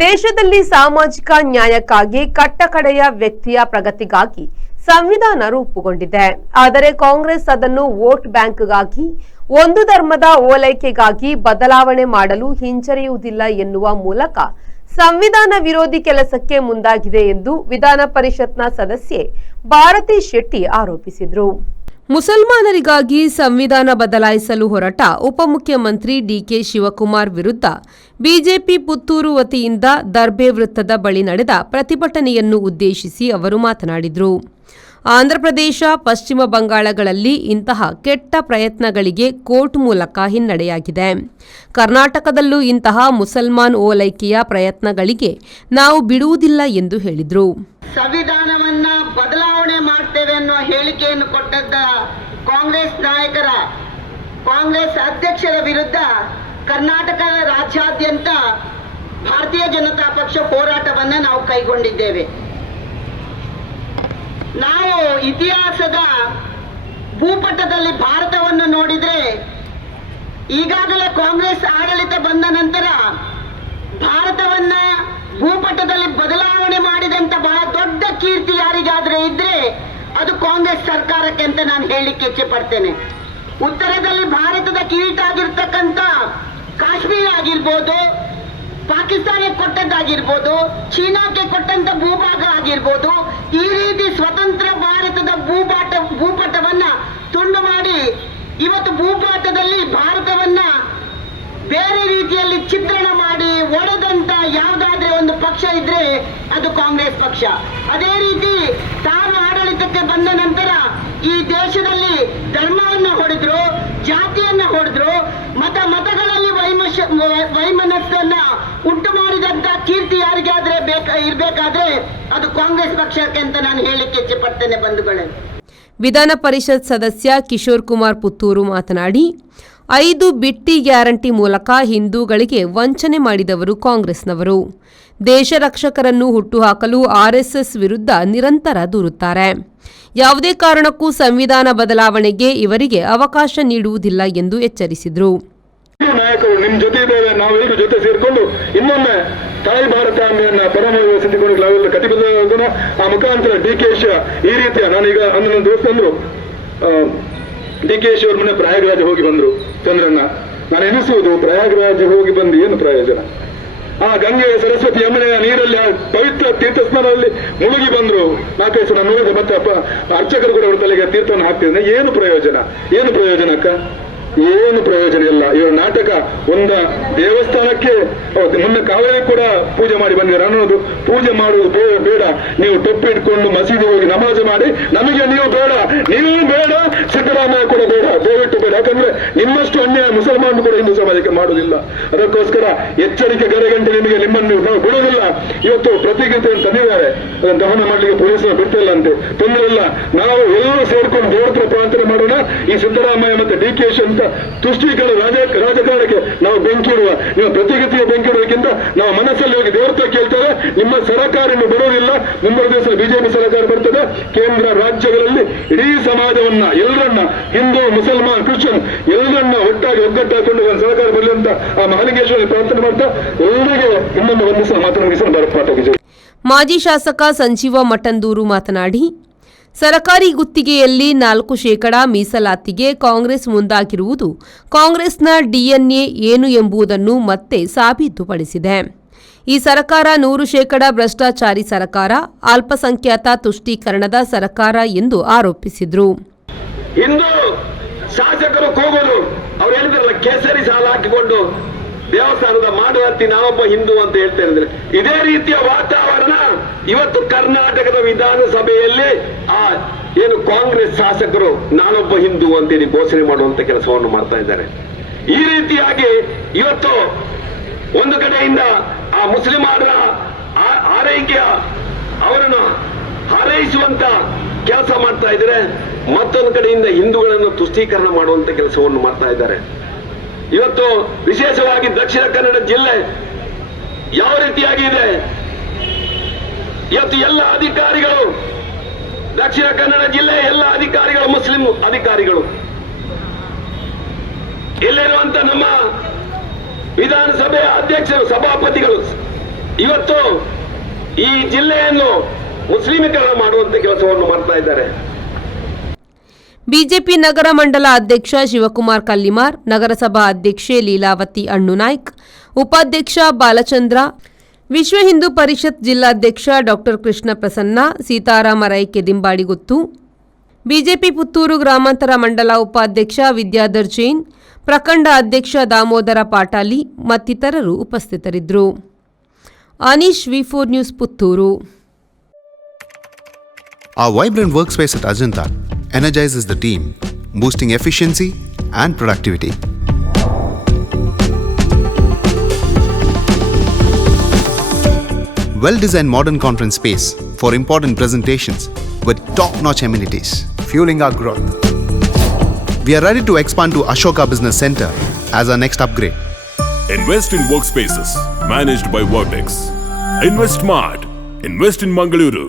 ದೇಶದಲ್ಲಿ ಸಾಮಾಜಿಕ ನ್ಯಾಯಕ್ಕಾಗಿ ಕಟ್ಟಕಡೆಯ ವ್ಯಕ್ತಿಯ ಪ್ರಗತಿಗಾಗಿ ಸಂವಿಧಾನ ರೂಪುಗೊಂಡಿದೆ. ಆದರೆ ಕಾಂಗ್ರೆಸ್ ಅದನ್ನು ವೋಟ್ ಬ್ಯಾಂಕ್ಗಾಗಿ, ಒಂದು ಧರ್ಮದ ಓಲೈಕೆಗಾಗಿ ಬದಲಾವಣೆ ಮಾಡಲು ಹಿಂಜರಿಯುವುದಿಲ್ಲ ಎನ್ನುವ ಮೂಲಕ ಸಂವಿಧಾನ ವಿರೋಧಿ ಕೆಲಸಕ್ಕೆ ಮುಂದಾಗಿದೆ ಎಂದು ವಿಧಾನ ಪರಿಷತ್ನ ಸದಸ್ಯೆ ಭಾರತಿ ಶೆಟ್ಟಿ ಆರೋಪಿಸಿದರು. ಮುಸಲ್ಮಾನರಿಗಾಗಿ ಸಂವಿಧಾನ ಬದಲಾಯಿಸಲು ಹೊರಟ ಉಪಮುಖ್ಯಮಂತ್ರಿ ಡಿಕೆ ಶಿವಕುಮಾರ್ ವಿರುದ್ಧ ಬಿಜೆಪಿ ಪುತ್ತೂರು ವತಿಯಿಂದ ದರ್ಬೆ ವೃತ್ತದ ಬಳಿ ನಡೆದ ಪ್ರತಿಭಟನೆಯನ್ನು ಉದ್ದೇಶಿಸಿ ಅವರು ಮಾತನಾಡಿದರು. ಆಂಧ್ರಪ್ರದೇಶ, ಪಶ್ಚಿಮ ಬಂಗಾಳಗಳಲ್ಲಿ ಇಂತಹ ಕೆಟ್ಟ ಪ್ರಯತ್ನಗಳಿಗೆ ಕೋರ್ಟ್ ಮೂಲಕ ಹಿನ್ನಡೆಯಾಗಿದೆ. ಕರ್ನಾಟಕದಲ್ಲೂ ಇಂತಹ ಮುಸಲ್ಮಾನ್ ಓಲೈಕೆಯ ಪ್ರಯತ್ನಗಳಿಗೆ ನಾವು ಬಿಡುವುದಿಲ್ಲ ಎಂದು ಹೇಳಿದರು. ಸಂವಿಧಾನವನ್ನ ಬದಲಾವಣೆ ಮಾಡ್ತೇವೆ ಅನ್ನುವ ಹೇಳಿಕೆಯನ್ನು ಕೊಟ್ಟದ್ದ ಕಾಂಗ್ರೆಸ್ ಅಧ್ಯಕ್ಷರ ವಿರುದ್ಧ ಕರ್ನಾಟಕದ ರಾಜ್ಯಾದ್ಯಂತ ಭಾರತೀಯ ಜನತಾ ಪಕ್ಷ ಹೋರಾಟವನ್ನ ನಾವು ಕೈಗೊಂಡಿದ್ದೇವೆ. ನಾವು ಇತಿಹಾಸದ ಭೂಪಟದಲ್ಲಿ ಭಾರತವನ್ನು ನೋಡಿದ್ರೆ ಈಗಾಗಲೇ ಕಾಂಗ್ರೆಸ್ ಆಡಳಿತ ಬಂದ ನಂತರ ಭಾರತವನ್ನ ಭೂಪಟದಲ್ಲಿ ಬದಲಾವಣೆ ಮಾಡಿದಂತ ಬಹಳ ದೊಡ್ಡ ಕೀರ್ತಿ ಯಾರಿಗಾದ್ರೆ ಇದ್ರೆ ಅದು ಕಾಂಗ್ರೆಸ್ ಸರ್ಕಾರಕ್ಕೆ ಅಂತ ನಾನು ಹೇಳಲಿಕ್ಕೆ ಇಚ್ಛೆ ಪಡ್ತೇನೆ. ಉತ್ತರದಲ್ಲಿ ಭಾರತದ ಕಿರೀಟ ಆಗಿರ್ತಕ್ಕಂಥ ಕಾಶ್ಮೀರ ಆಗಿರ್ಬೋದು, ಪಾಕಿಸ್ತಾನಕ್ಕೆ ಕೊಟ್ಟದ್ದಾಗಿರ್ಬೋದು, ಚೀನಾಕ್ಕೆ ಕೊಟ್ಟಂತ ಭೂಭಾಗ ಆಗಿರ್ಬೋದು, ಈ ರೀತಿ ಸ್ವತಂತ್ರ ಭಾರತದ ಭೂಪಟವನ್ನ ತುಂಡು ಮಾಡಿ ಇವತ್ತು ಭೂಪಟದಲ್ಲಿ ಭಾರತವನ್ನ ಬೇರೆ ರೀತಿಯಲ್ಲಿ ಚಿತ್ರಣ ಮಾಡಿ ಒಡೆದಂತ ಯಾವುದಾದ್ರೆ ಒಂದು ಪಕ್ಷ ಇದ್ರೆ ಅದು ಕಾಂಗ್ರೆಸ್ ಪಕ್ಷ. ಅದೇ ರೀತಿ ತಾನು ಆಡಳಿತಕ್ಕೆ ಬಂದ ನಂತರ ಈ ದೇಶದಲ್ಲಿ ಧರ್ಮವನ್ನ ಹೊಡೆದ್ರು, ಜಾತಿಯನ್ನ ಹೊಡೆದ್ರು, ಮತಗಳಲ್ಲಿ ವೈಮನಸ್ಸನ್ನ ಉಂಟು ಮಾಡಿದಂತ ಕೀರ್ತಿ ಯಾರಿಗಾದ್ರೆ ಇರ್ಬೇಕಾದ್ರೆ ಅದು ಕಾಂಗ್ರೆಸ್ ಪಕ್ಷಕ್ಕೆ ಅಂತ ನಾನು ಹೇಳಿಕ್ಕೆ ಇಚ್ಛೆ ಪಡ್ತೇನೆ. ಬಂಧುಗಳೇ, ವಿಧಾನ ಪರಿಷತ್ ಸದಸ್ಯ ಕಿಶೋರ್ ಕುಮಾರ್ ಪುತ್ತೂರು ಮಾತನಾಡಿ, 5 ಬಿಟ್ಟಿ ಗ್ಯಾರಂಟಿ ಮೂಲಕ ಹಿಂದೂಗಳಿಗೆ ವಂಚನೆ ಮಾಡಿದವರು ಕಾಂಗ್ರೆಸ್ನವರು. ದೇಶ ರಕ್ಷಕರನ್ನು ಹುಟ್ಟುಹಾಕಲು ಆರ್ಎಸ್ಎಸ್ ವಿರುದ್ಧ ನಿರಂತರ ದೂರುತ್ತಾರೆ. ಯಾವುದೇ ಕಾರಣಕ್ಕೂ ಸಂವಿಧಾನ ಬದಲಾವಣೆಗೆ ಇವರಿಗೆ ಅವಕಾಶ ನೀಡುವುದಿಲ್ಲ ಎಂದು ಎಚ್ಚರಿಸಿದರು. ನಾಯಕರು ನಿಮ್ಮ ಜೊತೆ ಇದ್ದೇವೆ, ನಾವೆಲ್ಲರೂ ಜೊತೆ ಸೇರಿಕೊಂಡು ಇನ್ನೊಮ್ಮೆ ತಾಯಿ ಭಾರತಾಂಬೆಯನ್ನ ಪರಮವಾಗಿ ಸಿದ್ಧಿಕೊಂಡು ನಾವೆಲ್ಲ ಕಟಿಬದ್ಧವಾಗೋಣ. ಆ ಮುಖಾಂತರ ಡಿಕೆಶಿ ಈ ರೀತಿಯ ನಾನೀಗ ನನ್ನ ದೋಸ್ತಂದ್ರು ಡಿಕೆಶಿ ಅವ್ರ ಮೊನ್ನೆ ಪ್ರಯಾಗರಾಜ ಹೋಗಿ ಬಂದ್ರು. ಚಂದ್ರಣ್ಣ, ನಾನು ಎನಿಸುವುದು ಪ್ರಯಾಗರಾಜ ಹೋಗಿ ಬಂದು ಏನು ಪ್ರಯೋಜನ? ಆ ಗಂಗೆ, ಸರಸ್ವತಿ, ಯಮುನೆಯ ನೀರಲ್ಲಿ ಆ ಪವಿತ್ರ ತೀರ್ಥಸ್ನಾನದಲ್ಲಿ ಮುಳುಗಿ ಬಂದ್ರು. 4 ಸಲ ನೋಡಿದ ಮತ್ತೆ ಅರ್ಚಕರು ಕೂಡ ಅವ್ರ ತಲೆಗೆ ತೀರ್ಥವನ್ನು ಹಾಕ್ತಿದ್ರೆ ಏನು ಪ್ರಯೋಜನ ಅಕ್ಕ? ಏನು ಪ್ರಯೋಜನ ಇಲ್ಲ. ಇವರ ನಾಟಕ ಒಂದ ದೇವಸ್ಥಾನಕ್ಕೆ ಮೊನ್ನೆ ಕಾವೇರಿ ಕೂಡ ಪೂಜೆ ಮಾಡಿ ಬಂದಿದ್ದಾರೆ ಅನ್ನೋದು. ಪೂಜೆ ಮಾಡುವುದು ಬೇಡ, ನೀವು ಟೊಪ್ಪು ಇಟ್ಕೊಂಡು ಮಸೀದಿ ಹೋಗಿ ನಮಾಜ್ ಮಾಡಿ ನಮಗೆ ನೀವು ಬೇಡ, ಸಿದ್ದರಾಮಯ್ಯ ಕೂಡ ಬೇಡ, ದಯವಿಟ್ಟು ಬೇಡ. ಯಾಕಂದ್ರೆ ನಿಮ್ಮಷ್ಟು ಅನ್ಯಾಯ ಮುಸಲ್ಮಾನರು ಕೂಡ ಹಿಂದೂ ಸಮಾಜಕ್ಕೆ ಮಾಡುವುದಿಲ್ಲ. ಅದಕ್ಕೋಸ್ಕರ ಎಚ್ಚರಿಕೆ ಗರಗಂಟೆ ನಿಮ್ಮನ್ನು ನಾವು ಬಿಡುವುದಿಲ್ಲ. ಇವತ್ತು ಪ್ರತಿಜ್ಞತೆಯನ್ನು ತಂದಿದ್ದಾರೆ, ಅದನ್ನು ದಹನ ಮಾಡ್ಲಿಕ್ಕೆ ಪೊಲೀಸರು ಬಿಡ್ತಿಲ್ಲ ಅಂತೆ. ತೊಂದರೆ ಇಲ್ಲ, ನಾವು ಎಲ್ಲರೂ ಸೇರ್ಕೊಂಡು ದೇವತ್ರ ಪ್ರಾರ್ಥನೆ ಮಾಡೋಣ. ಈ ಸಿದ್ದರಾಮಯ್ಯ ಮತ್ತೆ ಡಿಕೆಶಿ ಅಂತ ತುಷ್ಟೀಕರಣ ರಾಜಕಾರಣಕ್ಕೆ ನಾವು ಬೆಂಕಿಡುವ, ನೀವು ಪ್ರತಿಗತಿಯ ಬೆಂಕಿಡುವುದಕ್ಕಿಂತ ನಾವು ಮನಸ್ಸಲ್ಲಿ ಹೋಗಿ ದೇವರ ಕೇಳ್ತೇವೆ. ನಿಮ್ಮ ಸರ್ಕಾರ ಬರುವುದಿಲ್ಲ, ಮುಂಬರುವ ದಿವಸ ಬಿಜೆಪಿ ಸರ್ಕಾರ ಬರ್ತದೆ. ಕೇಂದ್ರ ರಾಜ್ಯಗಳಲ್ಲಿ ಇಡೀ ಸಮಾಜವನ್ನ, ಎಲ್ಲರನ್ನ, ಹಿಂದೂ, ಮುಸಲ್ಮಾನ್, ಕ್ರಿಶ್ಚಿಯನ್ ಎಲ್ಲರನ್ನ ಒಗ್ಗಟ್ಟಾಕೊಂಡು ಒಂದು ಸರ್ಕಾರ ಬರಲಿ ಅಂತ ಆ ಮಹಾಲಿಂಗೇಶ್ವರ ಪ್ರಾರ್ಥನೆ ಮಾಡ್ತಾ ಎಲ್ಲರಿಗೆ ಇನ್ನೊಂದು ಒಂದು ದಿವಸ ಮಾತನಾಡಿ. ಮಾಜಿ ಶಾಸಕ ಸಂಜೀವ ಮಠಂದೂರು ಮಾತನಾಡಿ, ಸರಕಾರಿ ಗುತ್ತಿಗೆಯಲ್ಲಿ 4% ಮೀಸಲಾತಿಗೆ ಕಾಂಗ್ರೆಸ್ ಮುಂದಾಗಿರುವುದು ಕಾಂಗ್ರೆಸ್ನ ಡಿಎನ್ಎ ಏನು ಎಂಬುದನ್ನು ಮತ್ತೆ ಸಾಬೀತುಪಡಿಸಿದೆ. ಈ ಸರ್ಕಾರ 100% ಭ್ರಷ್ಟಾಚಾರಿ ಸರ್ಕಾರ, ಅಲ್ಪಸಂಖ್ಯಾತ ತುಷ್ಟೀಕರಣದ ಸರ್ಕಾರ ಎಂದು ಆರೋಪಿಸಿದರು. ಹಿಂದೂ ಶಾಸಕರು ಕೂಗಲು ಅವ್ರು ಹೇಳಿದ್ರಲ್ಲ, ಕೇಸರಿ ಸಾಲ ಹಾಕಿಕೊಂಡು ದೇವಸ್ಥಾನದ ಮಾಡುವಂತೆ ನಾವೊಬ್ಬ ಹಿಂದೂ ಅಂತ ಹೇಳ್ತಾ ಇದ್ರೆ, ಇದೇ ರೀತಿಯ ವಾತಾವರಣ ಇವತ್ತು ಕರ್ನಾಟಕದ ವಿಧಾನಸಭೆಯಲ್ಲಿ ಏನು ಕಾಂಗ್ರೆಸ್ ಶಾಸಕರು ನಾನೊಬ್ಬ ಹಿಂದೂ ಅಂತೇಳಿ ಘೋಷಣೆ ಮಾಡುವಂತ ಕೆಲಸವನ್ನು ಮಾಡ್ತಾ ಇದ್ದಾರೆ. ಈ ರೀತಿಯಾಗಿ ಇವತ್ತು ಒಂದು ಕಡೆಯಿಂದ ಆ ಮುಸ್ಲಿಮರ ಆರೈಕೆಯ ಅವರನ್ನು ಹಾರೈಸುವಂತ ಕೆಲಸ ಮಾಡ್ತಾ ಇದ್ದಾರೆ, ಮತ್ತೊಂದು ಕಡೆಯಿಂದ ಹಿಂದೂಗಳನ್ನು ತುಷ್ಟೀಕರಣ ಮಾಡುವಂತ ಕೆಲಸವನ್ನು ಮಾಡ್ತಾ ಇದ್ದಾರೆ. ಇವತ್ತು ವಿಶೇಷವಾಗಿ ದಕ್ಷಿಣ ಕನ್ನಡ ಜಿಲ್ಲೆ ಯಾವ ರೀತಿಯಾಗಿ ಇದೆ, ಇವತ್ತು ಎಲ್ಲ ಅಧಿಕಾರಿಗಳು, ದಕ್ಷಿಣ ಕನ್ನಡ ಜಿಲ್ಲೆಯ ಎಲ್ಲ ಅಧಿಕಾರಿಗಳು ಮುಸ್ಲಿಂ ಅಧಿಕಾರಿಗಳು. ಇಲ್ಲಿರುವಂತ ನಮ್ಮ ವಿಧಾನಸಭೆಯ ಅಧ್ಯಕ್ಷರು, ಸಭಾಪತಿಗಳು ಇವತ್ತು ಈ ಜಿಲ್ಲೆಯನ್ನು ಮುಸ್ಲಿಮೀಕರಣ ಮಾಡುವಂತ ಕೆಲಸವನ್ನು ಮಾಡ್ತಾ ಇದ್ದಾರೆ. ಬಿಜೆಪಿ ನಗರ ಮಂಡಲ ಅಧ್ಯಕ್ಷ ಶಿವಕುಮಾರ್ ಕಲ್ಲಿಮಾರ್, ನಗರಸಭಾ ಅಧ್ಯಕ್ಷೆ ಲೀಲಾವತಿ ಅಣ್ಣುನಾಯ್ಕ್, ಉಪಾಧ್ಯಕ್ಷ ಬಾಲಚಂದ್ರ, ವಿಶ್ವ ಹಿಂದೂ ಪರಿಷತ್ ಜಿಲ್ಲಾಧ್ಯಕ್ಷ ಡಾಕ್ಟರ್ ಕೃಷ್ಣ ಪ್ರಸನ್ನ, ಸೀತಾರಾಮ ರೈ ಕೆದಿಂಬಾಡಿಗುತ್ತು, ಬಿಜೆಪಿ ಪುತ್ತೂರು ಗ್ರಾಮಾಂತರ ಮಂಡಲ ಉಪಾಧ್ಯಕ್ಷ ವಿದ್ಯಾಧರ್ ಜೈನ್, ಪ್ರಖಂಡ ಅಧ್ಯಕ್ಷ ದಾಮೋದರ ಪಾಟಾಲಿ ಮತ್ತಿತರರು ಉಪಸ್ಥಿತರಿದ್ದರು. ಅನೀಶ್ ವಿ4 news Puttur. Our vibrant workspace at Ajanta energizes the team, boosting efficiency and productivity. Well-designed modern conference space for important presentations with top-notch amenities, fueling our growth. We are ready to expand to Ashoka Business Center as our next upgrade. Invest in workspaces managed by Vertex. Invest smart. Invest in Mangaluru.